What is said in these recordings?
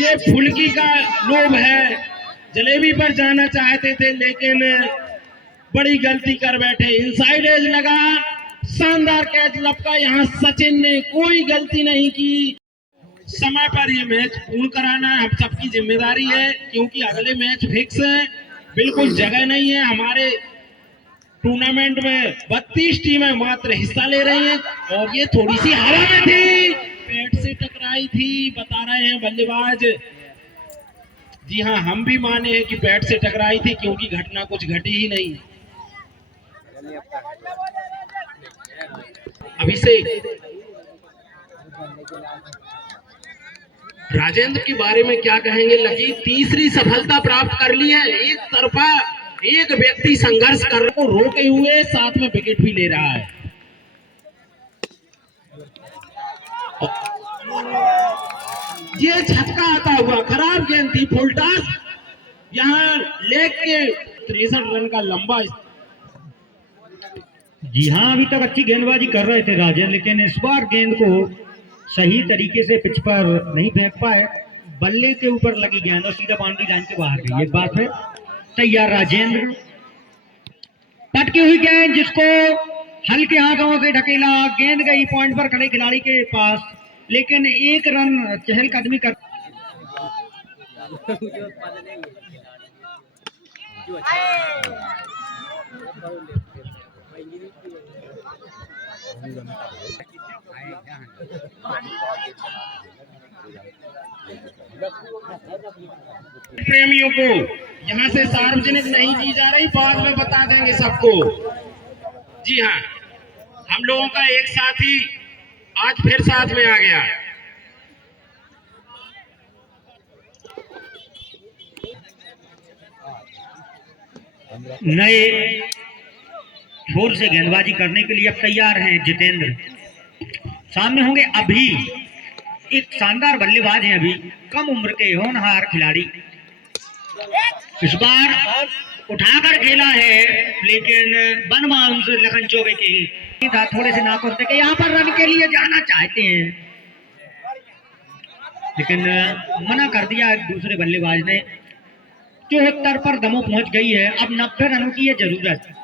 ये फुल्की का लोभ है, जलेबी पर जाना चाहते थे लेकिन बड़ी गलती कर बैठे। इनसाइड एज लगा, शानदार कैच लपका। यहाँ सचिन ने कोई गलती नहीं की। समय पर ये मैच पूर्ण कराना हम सबकी जिम्मेदारी है, क्योंकि अगले मैच फिक्स है। बिल्कुल जगह नहीं है हमारे टूर्नामेंट में। 32 टीमें मात्र हिस्सा ले रही हैं और ये थोड़ी सी हवा में थी, पेट से टकराई थी, बता रहे हैं बल्लेबाज। जी हाँ, हम भी माने हैं कि बैट से टकराई थी, क्योंकि घटना कुछ घटी ही नहीं। अभिषेक राजेंद्र के बारे में क्या कहेंगे? लकी तीसरी सफलता प्राप्त कर ली है। एक तरफा एक व्यक्ति संघर्ष कर रहा है, रोके हुए साथ में विकेट भी ले रहा है। ये छक्का आता हुआ, खराब गेंद थी, फुल टॉस। यहाँ लेग के 63 रन का लंबा। जी हाँ, अभी तक अच्छी गेंदबाजी कर रहे थे राजेंद्र, लेकिन इस बार गेंद को सही तरीके से पिच पर नहीं फेंक पाए। बल्ले के ऊपर लगी गेंद और सीधा बाउंड्री लाइन के बाहर गई। एक बात है, तैयार राजेंद्र, पटकी हुई गेंद जिसको हल्के हाथों से ढकेला, गेंद गई पॉइंट पर खड़े खिलाड़ी के पास, लेकिन एक रन चहलकदमी कर। प्रेमियों को यहाँ से सार्वजनिक नहीं की जा रही, बाद में बता देंगे सबको। जी हाँ, हम लोगों का एक साथी आज फिर साथ में आ गया। नए छोर से गेंदबाजी करने के लिए अब तैयार हैं जितेंद्र। सामने होंगे अभी, एक शानदार बल्लेबाज हैं अभी, कम उम्र के होनहार खिलाड़ी। इस बार उठाकर खेला है, लेकिन बनबाउंस लखन चौबे के था, थोड़े से नाखुश थे कि यहाँ पर रन के लिए जाना चाहते हैं, लेकिन मना कर दिया दूसरे बल्लेबाज ने। 74 पर दमो पहुंच गई है, अब 90 रनों की है जरूरत।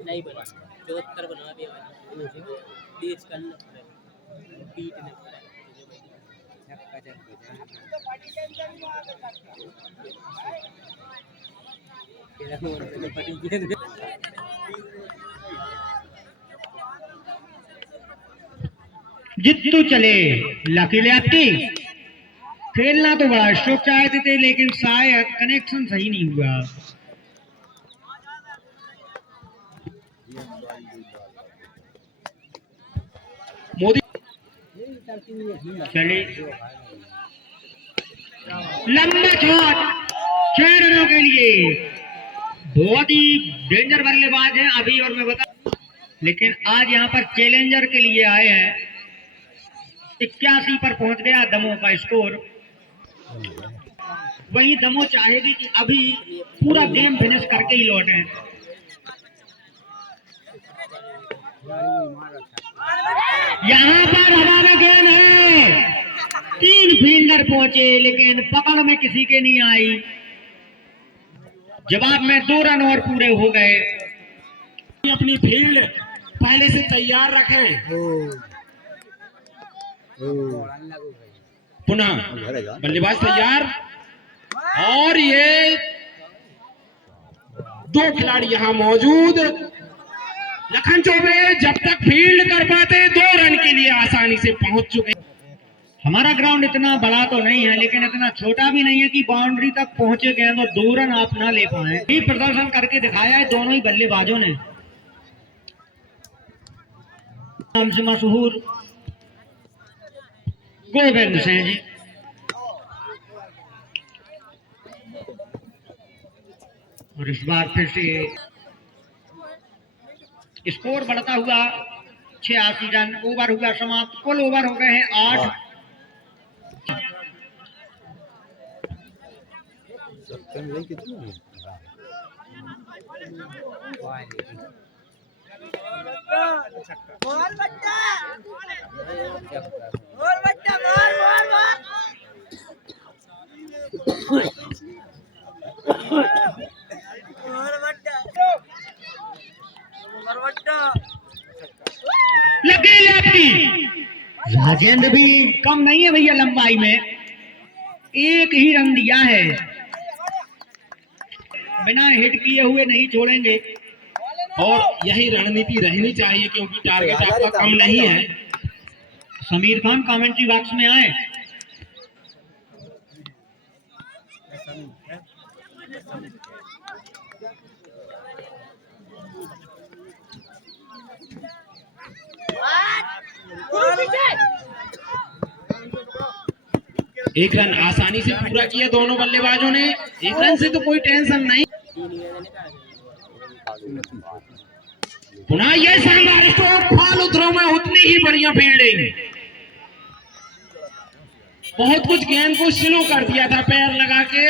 नहीं बना 74 बना दिया, तेज करना पीटने जित्तू चले लकी लेफ्टी। खेलना तो बड़ा शौक चाहते थे, लेकिन शायद कनेक्शन सही नहीं हुआ। मोदी चले लंबा शॉट 6 रनों के लिए। बहुत ही डेंजर बल्लेबाज है अभी, और मैं बता, लेकिन आज यहाँ पर चैलेंजर के लिए आए हैं। 81 पर पहुंच गया दमो का स्कोर। वही दमो चाहेगी कि अभी पूरा गेम फिनिश करके ही लौटे। यहाँ पर हमारा गेम है, 3 फील्डर पहुंचे, लेकिन पकड़ में किसी के नहीं आई। जवाब में 2 रन और पूरे हो गए। अपनी फील्ड पहले से तैयार रखें। पुनः बल्लेबाज तैयार, और ये 2 खिलाड़ी यहाँ मौजूद। लखन चौबे जब तक फील्ड कर पाते 2 रन के लिए आसानी से पहुंच चुके। हमारा ग्राउंड इतना बड़ा तो नहीं है, लेकिन इतना छोटा भी नहीं है कि बाउंड्री तक पहुंचे गए तो 2 रन आप ना ले पाए। ये प्रदर्शन करके दिखाया है दोनों ही बल्लेबाजों ने। नाम से मशहूर गोविंद सिंह जी। और इस बार फिर से स्कोर बढ़ता हुआ 86 रन। ओवर हुआ समाप्त, कुल ओवर हो गए हैं 8। लगी लेफ्टी। राजेंद्र भी कम नहीं है भैया लंबाई में, एक ही रन दिया है, बिना हिट किए हुए नहीं छोड़ेंगे। और यही रणनीति रहनी चाहिए क्योंकि टारगेट आपका कम नहीं है। समीर खान कमेंट्री बॉक्स में आए। एक रन आसानी से पूरा किया दोनों बल्लेबाजों ने, एक रन से तो कोई टेंशन नहीं। पुनः ये शानदार स्ट्रोक, फॉलो थ्रो में उतनी ही बढ़िया फील्डिंग, बहुत कुछ गेंद को स्लो कर दिया था पैर लगा के।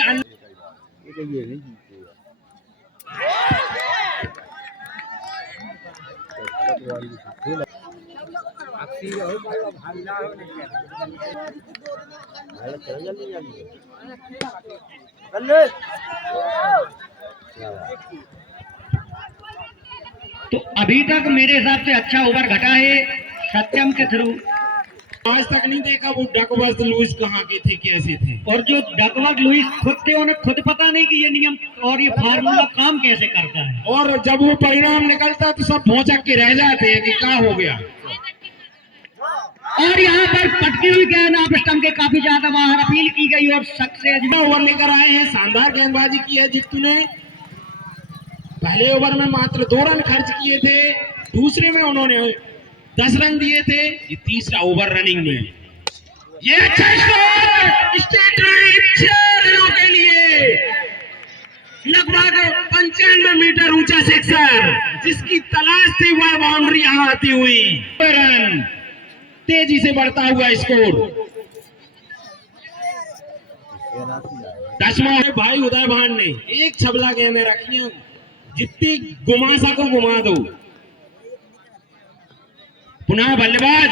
तो अभी तक मेरे हिसाब से अच्छा ओवर घटा है सत्यम के थ्रू। आज तक नहीं देखा वो डकवर्थ लुईस कहाँ के थे, कैसे थे। और जो डकवर्थ लुईस खुद थे उन्हें खुद पता नहीं कि ये नियम और ये फार्मूला काम कैसे करता है। और जब वो परिणाम निकलता तो सब भौचक के रह जाते हैं कि क्या हो गया। और यहाँ पर पटकी हुई गेंद ऑफ स्टंप के काफी ज्यादा बाहर, अपील की गई और सक्सेस ओवर लेकर आए हैं, शानदार गेंदबाजी की है जित्तू ने। पहले ओवर में मात्र 2 रन खर्च किए थे, दूसरे में उन्होंने 10 रन दिए थे, ये तीसरा ओवर रनिंग में। ये अच्छा शॉट, स्ट्रेट ड्राइव 6 रनों के लिए, लगभग 95 मीटर ऊंचा सिक्सर, जिसकी तलाश थी वह बाउंड्री यहां आती हुई। रन, तेजी से बढ़ता हुआ स्कोर। 10वां भाई उदय भान ने एक छबला गेंदें रखी हैं, जितनी गुमासा को घुमा दो। पुनः बल्लेबाज,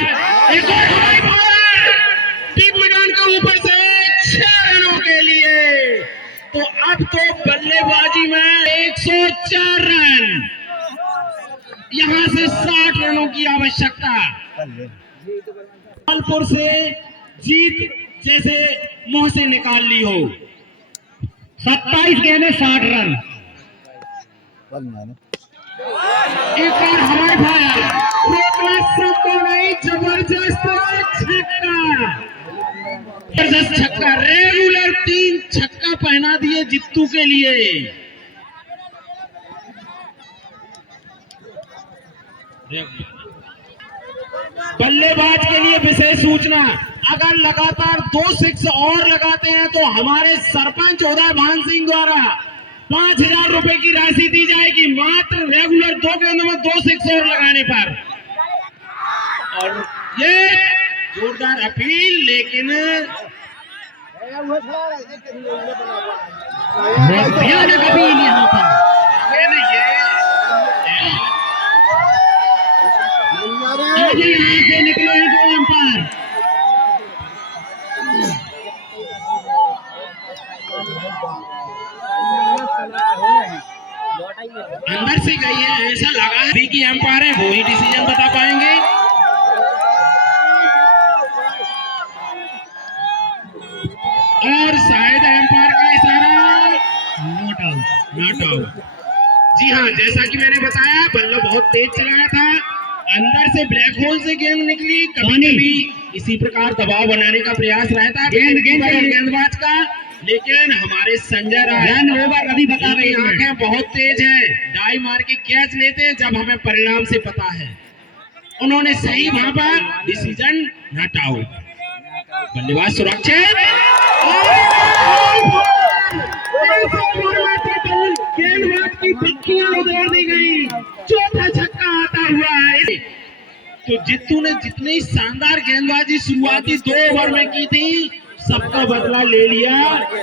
एक और हाई बॉल, डीप मैदान के ऊपर से 6 रनों के लिए। तो अब तो बल्लेबाजी में 104 रन, यहां से 60 रनों की आवश्यकता। जबलपुर से जीत जैसे मुंह से निकाल ली हो। 27 गेंदें 60 रन। एक और हवाई फायर, रोकना संभव नहीं, जबरदस्त छक्का, जबरदस्त छक्का, रेगुलर 3 छक्का पहना दिए जित्तू के लिए। बल्लेबाज के लिए विशेष सूचना, अगर लगातार 2 सिक्स और लगाते हैं तो हमारे सरपंच उदय भान सिंह द्वारा 5000 रुपए की राशि दी जाएगी, मात्र रेगुलर 2 गेंदों में 2 सिक्स और लगाने पर। और ये जोरदार अपील, लेकिन भयानक अपील यहाँ पर। आज यहाँ से निकले हैं 2 अंपायर। अंदर से गई है ऐसा लगा है, बी की एम्पायर है, वो ही डिसीजन बता पाएंगे। और शायद एम्पायर का इशारा, नॉट आउट। Not out. जी हाँ, जैसा कि मैंने बताया, बल्ला बहुत तेज चलाया था, अंदर से ब्लैक होल से गेंद निकली। कभी इसी प्रकार दबाव बनाने का प्रयास रहता है गेंदबाज का, लेकिन हमारे संजय राय रन ओवर अभी बता रही है, आंखें बहुत तेज है, डाई मार के कैच लेते हैं जब हमें परिणाम से पता है। उन्होंने सही वहां पर डिसीजन, नॉट आउट। बल्लेबाज सुरक्षित, गेंदबाज की पक्कियां उधेड़ दी गई, चौथा छक्का आता हुआ है। तो जित्तू ने जितनी शानदार गेंदबाजी शुरुआती 2 ओवर में की थी, सबका बदला ले लिया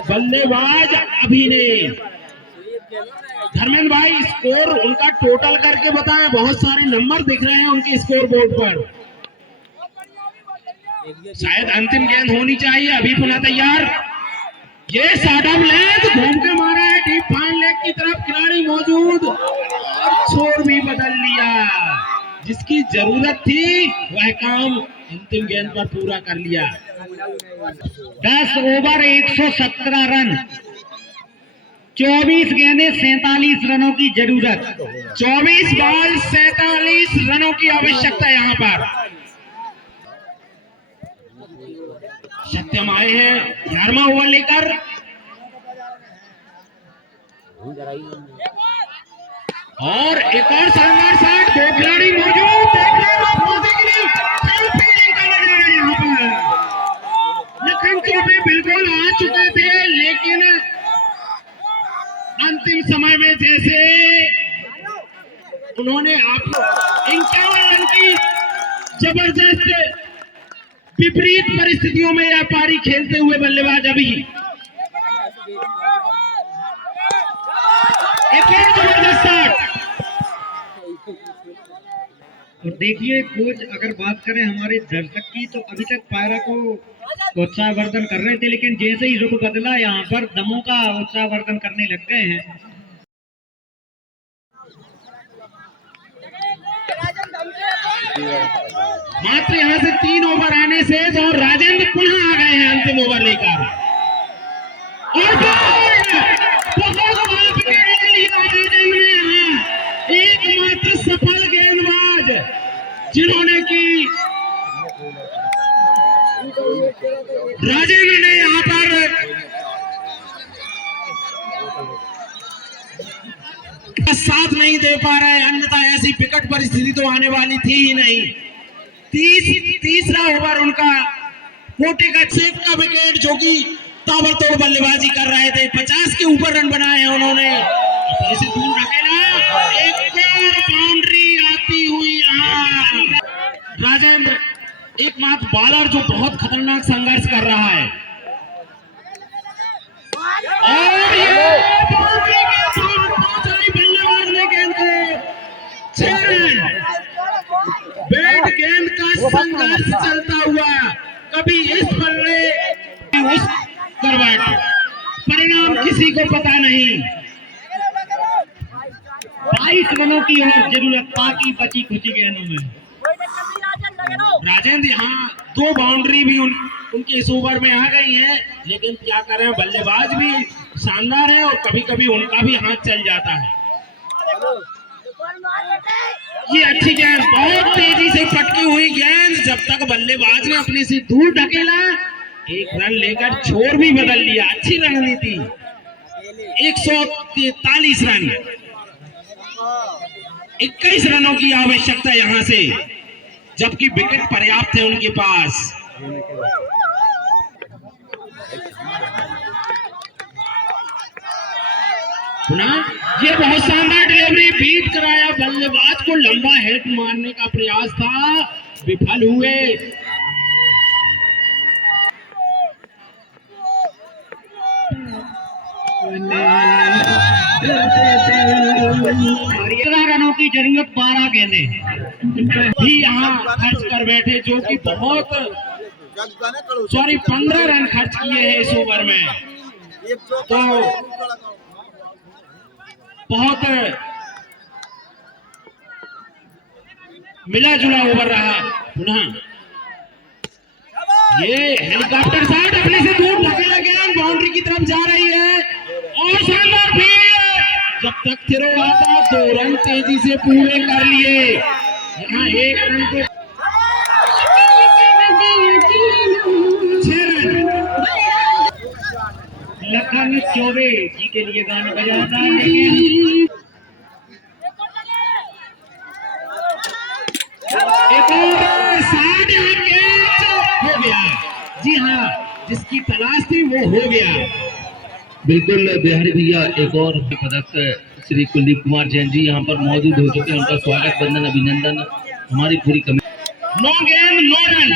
बल्लेबाज अभी ने। धर्मेंद्र भाई स्कोर उनका टोटल करके बताएं, बहुत सारे नंबर दिख रहे हैं उनके स्कोर बोर्ड पर। शायद अंतिम गेंद होनी चाहिए। अभी पुनः तैयार, ये साडम लेंथ घूम के मारा है डीप फाइन लेग की तरफ, खिलाड़ी मौजूद और छोर भी बदल लिया। जिसकी जरूरत थी वह काम अंतिम गेंद पर पूरा कर लिया। 10 ओवर 117 रन, 24 गेंदें 47 रनों की जरूरत। 24 बॉल 47 रनों की आवश्यकता यहाँ पर। सत्यम आए हैं 11वां ओवर लेकर। और एक और शानदार शॉट, 2 खिलाड़ी मौजूद, यहाँ पर लखन चौबे बिल्कुल आ चुके थे, लेकिन अंतिम समय में जैसे उन्होंने आप 51 रन की जबरदस्त विपरीत परिस्थितियों में यह पारी खेलते हुए बल्लेबाज अभी एक और जबरदस्त शॉट। और देखिए कोच अगर बात करें हमारे दर्शक की, तो अभी तक पायरा को उत्साहवर्धन कर रहे थे, लेकिन जैसे ही रुख बदला यहाँ पर दमों का उत्साहवर्धन करने लग गए हैं। मात्र यहाँ से 3 ओवर आने से और राजेंद्र पुनः आ गए हैं अंतिम ओवर लेकर। और एकमात्र सफल गेंदबाज जिन्होंने की राजेंद्र ने यहाँ पर साथ नहीं दे पा रहे, अन्यथा ऐसी विकट परिस्थिति तो आने वाली थी ही नहीं। तीसरा ओवर उनका कोटे का चेक का विकेट, जो कि ताबड़तोड़ बल्लेबाजी कर रहे थे। 50 के ऊपर रन बनाए हैं उन्होंने, अपने से दूर रखेला। एक और बाउंड्री आती हुई राजेंद्र एकमात्र बॉलर जो बहुत खतरनाक संघर्ष कर रहा है। और ये बाउंड्री के साथ पहुंचाई बल्लेबाज ने गेंद को 6 रन। बैट गेंद का संघर्ष चलता हुआ, कभी इस बल्ले उस करवट, परिणाम किसी को पता नहीं। 22 रनों की और जरूरत बाकी बची खुची गेंदों में। राजेंद्र यहाँ 2 बाउंड्री भी उनके इस ओवर में आ गई हैं, लेकिन क्या करें, बल्लेबाज भी शानदार है और कभी कभी उनका भी हाथ चल जाता है। ये अच्छी गेंद, बहुत तेजी से पटकी हुई गेंद, जब तक बल्लेबाज ने अपने से दूर ढकेला, 1 रन लेकर छोर भी बदल लिया। अच्छी रणनीति। 143 रन, 21 रनों की आवश्यकता यहां से, जबकि विकेट पर्याप्त है उनके पास। पुनः ये बहुत शानदार डिलीवरी, बीट कराया, बल्लेबाज को लंबा हेड मारने का प्रयास था, विफल हुए। रनों की जरूरत, 12 गेंदें भी यहाँ खर्च कर बैठे, जो कि बहुत 15 रन खर्च किए हैं इस ओवर में। तो बहुत मिला जुला ओवर रहा। पुनः ये हेलीकॉप्टर शॉट, अपने से दूर धकेला गया, बाउंड्री की तरफ जा रही है और शानदार फील्ड। जब तक थ्रो आता 2 रन तेजी से पूरे कर लिए। यहाँ 1 रन को 6 रन। लखन चौबे जी के लिए गाना बजाता है, लेकिन एक और शॉट हो गया। जी हाँ, जिसकी तलाश थी वो हो गया। बिल्कुल बिहारी भैया, एक और पदक श्री कुलदीप कुमार जैन जी यहाँ पर मौजूद हो चुके हैं। उनका स्वागत, वंदन, अभिनंदन हमारी पूरी कमेटी। 9 गेंद 9 रन।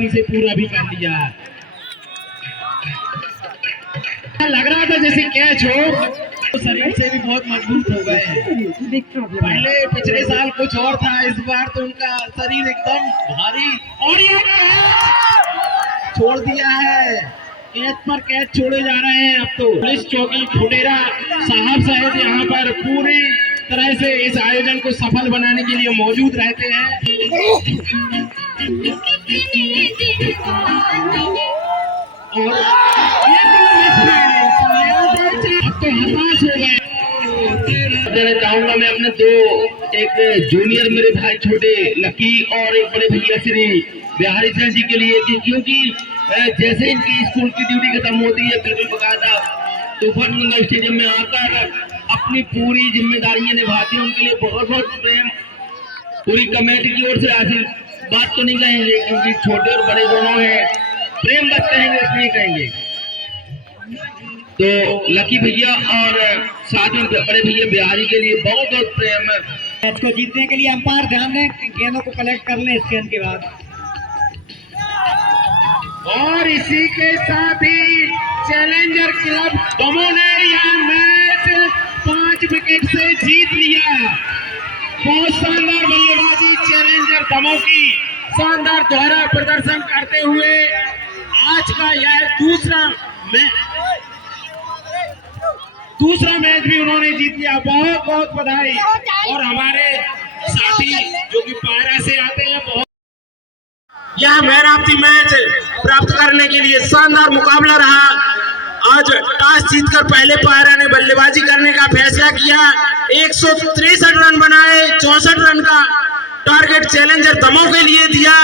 आसानी से पूरा भी कर लिया। लग रहा था जैसे कैच हो, तो शरीर से भी बहुत मजबूत हो गए हैं। पहले पिछले साल कुछ और था, इस बार तो उनका शरीर एकदम भारी। और ये कैच छोड़ दिया है, कैच पर कैच छोड़े जा रहे हैं। अब तो पुलिस चौकी फुटेरा साहब यहाँ पर पूरी तरह से इस आयोजन को सफल बनाने के लिए मौजूद रहते हैं। और अब तो हताश हो गए। कहना चाहूंगा मैं अपने दो, एक जूनियर मेरे भाई छोटे लकी और एक बड़े भैया श्री बिहारी सिंह जी के लिए कि क्योंकि जैसे इनकी स्कूल की ड्यूटी खत्म होती है बिल्कुल बकायदा तूफान गंगा स्टेडियम में आकर अपनी पूरी जिम्मेदारियां निभाती हैं। उनके लिए बहुत बहुत प्रेम पूरी कमेटी की ओर से आशीर्वाद तो नहीं कहेंगे क्योंकि छोटे और बड़े दोनों हैं, प्रेम बस कहेंगे इसलिए कहेंगे। तो लकी भैया और साथ में बड़े भैया बिहारी के लिए बहुत बहुत प्रेम। मैच को जीतने के लिए अंपायर ध्यान दें, गेंदों को कलेक्ट कर लें स्कैन के बाद। और इसी के साथ ही चैलेंजर क्लब दमोह ने यह मैच 5 विकेट से जीत लिया। बहुत शानदार बल्लेबाजी मैनेजर दमोह की शानदार दोहरा प्रदर्शन करते हुए आज का यह दूसरा मैच भी उन्होंने जीत लिया। बहुत बहुत बधाई। और हमारे साथी जो कि पायरा से आते हैं, बहुत यह मैन ऑफ द मैच प्राप्त करने के लिए शानदार मुकाबला रहा। आज टॉस जीतकर पहले पायरा ने बल्लेबाजी करने का फैसला किया। 163 रन बनाए, 64 रन का टारगेट चैलेंजर दमोह के लिए दिया।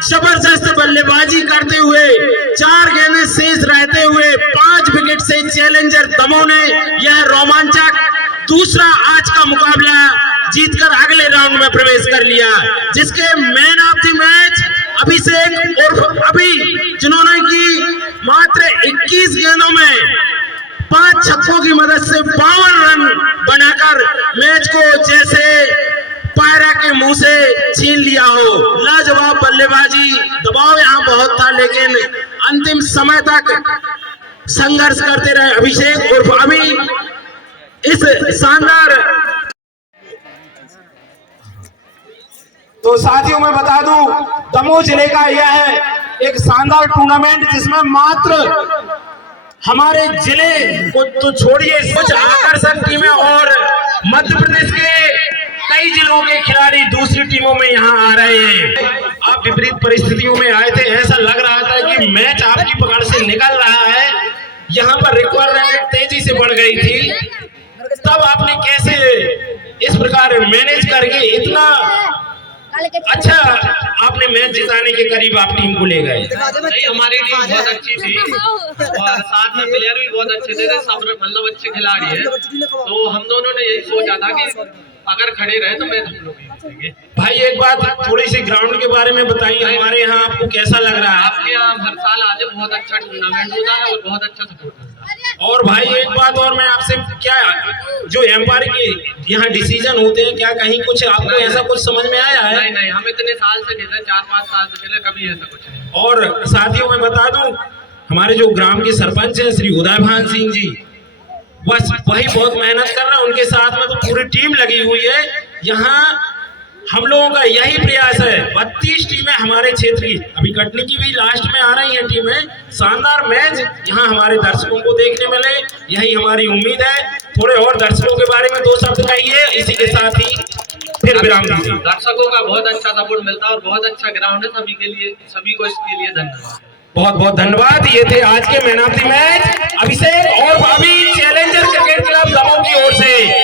जबरदस्त बल्लेबाजी करते हुए 4 गेंदें शेष रहते हुए 5 विकेट से चैलेंजर दमोह ने यह रोमांचक दूसरा आज का मुकाबला जीतकर अगले राउंड में प्रवेश कर लिया, जिसके मैन ऑफ द मैच अभिषेक और अभी जिन्होंने की मात्र 21 गेंदों में 5 छक्कों की मदद से 52 रन बनाकर मैच को जैसे पायरा के मुंह से छीन लिया हो। लाजवाब बल्लेबाजी, दबाव यहां बहुत था लेकिन अंतिम समय तक संघर्ष करते रहे अभिषेक और अभी इस शानदार। तो साथियों मैं बता दूं, दमोह जिले का यह है एक शानदार टूर्नामेंट जिसमें मात्र हमारे जिले को तो छोड़िए कुछ आकर्षक टीमें और मध्य प्रदेश के कई जिलों के खिलाड़ी दूसरी टीमों में यहाँ आ रहे हैं। आप विपरीत परिस्थितियों में आए थे, ऐसा लग रहा था कि मैच आपकी पकड़ से निकल रहा है। यहाँ पर रिक्वायरमेंट तेजी से बढ़ गई थी, तब आपने कैसे इस प्रकार मैनेज करके इतना अच्छा आपने मैच जिताने के करीब आप टीम को ले गए? नहीं, हमारी टीम बहुत अच्छी थी और साथ में प्लेयर भी बहुत अच्छे थे, सब मतलब अच्छे खिलाड़ी हैं। तो हम दोनों ने यही सोचा था कि अगर खड़े रहे तो मैच हम लोग जीतेंगे। भाई एक बात थोड़ी सी ग्राउंड के बारे में बताइए, हमारे यहाँ आपको कैसा लग रहा है? आपके यहाँ हर साल आते बहुत अच्छा टूर्नामेंट होता है और बहुत अच्छा सपोर्ट होता है। और भाई एक बात और मैं आपसे क्या जो एम्पायर के यहाँ डिसीजन होते हैं, क्या कहीं कुछ आपको ऐसा कुछ समझ में आया है? नहीं नहीं, हम इतने साल से खेले, 4-5 साल से खेले, कभी ऐसा कुछ नहीं। और साथियों मैं बता दूं, हमारे जो ग्राम के सरपंच हैं श्री उदयभान सिंह जी, बस वही बहुत मेहनत कर रहे हैं, उनके साथ में तो पूरी टीम लगी हुई है। यहाँ हम लोगों का यही प्रयास है, 32 टीमें हमारे क्षेत्र की, अभी कटनी की भी लास्ट में आ रही हैं टीमें। शानदार मैच यहाँ हमारे दर्शकों को देखने मिले, यही हमारी उम्मीद है। थोड़े और दर्शकों के बारे में 2 शब्द कहिए, इसी के साथ ही फिर विराम दीजिए। दर्शकों का बहुत अच्छा सपोर्ट मिलता है और बहुत अच्छा ग्राउंड है सभी के लिए, सभी को इसके लिए धन्यवाद। बहुत बहुत धन्यवाद। ये थे आज के मैन ऑफ द मैच अभिषेक और भाभी चैलेंजर क्रिकेट क्लब दमोह की ओर से।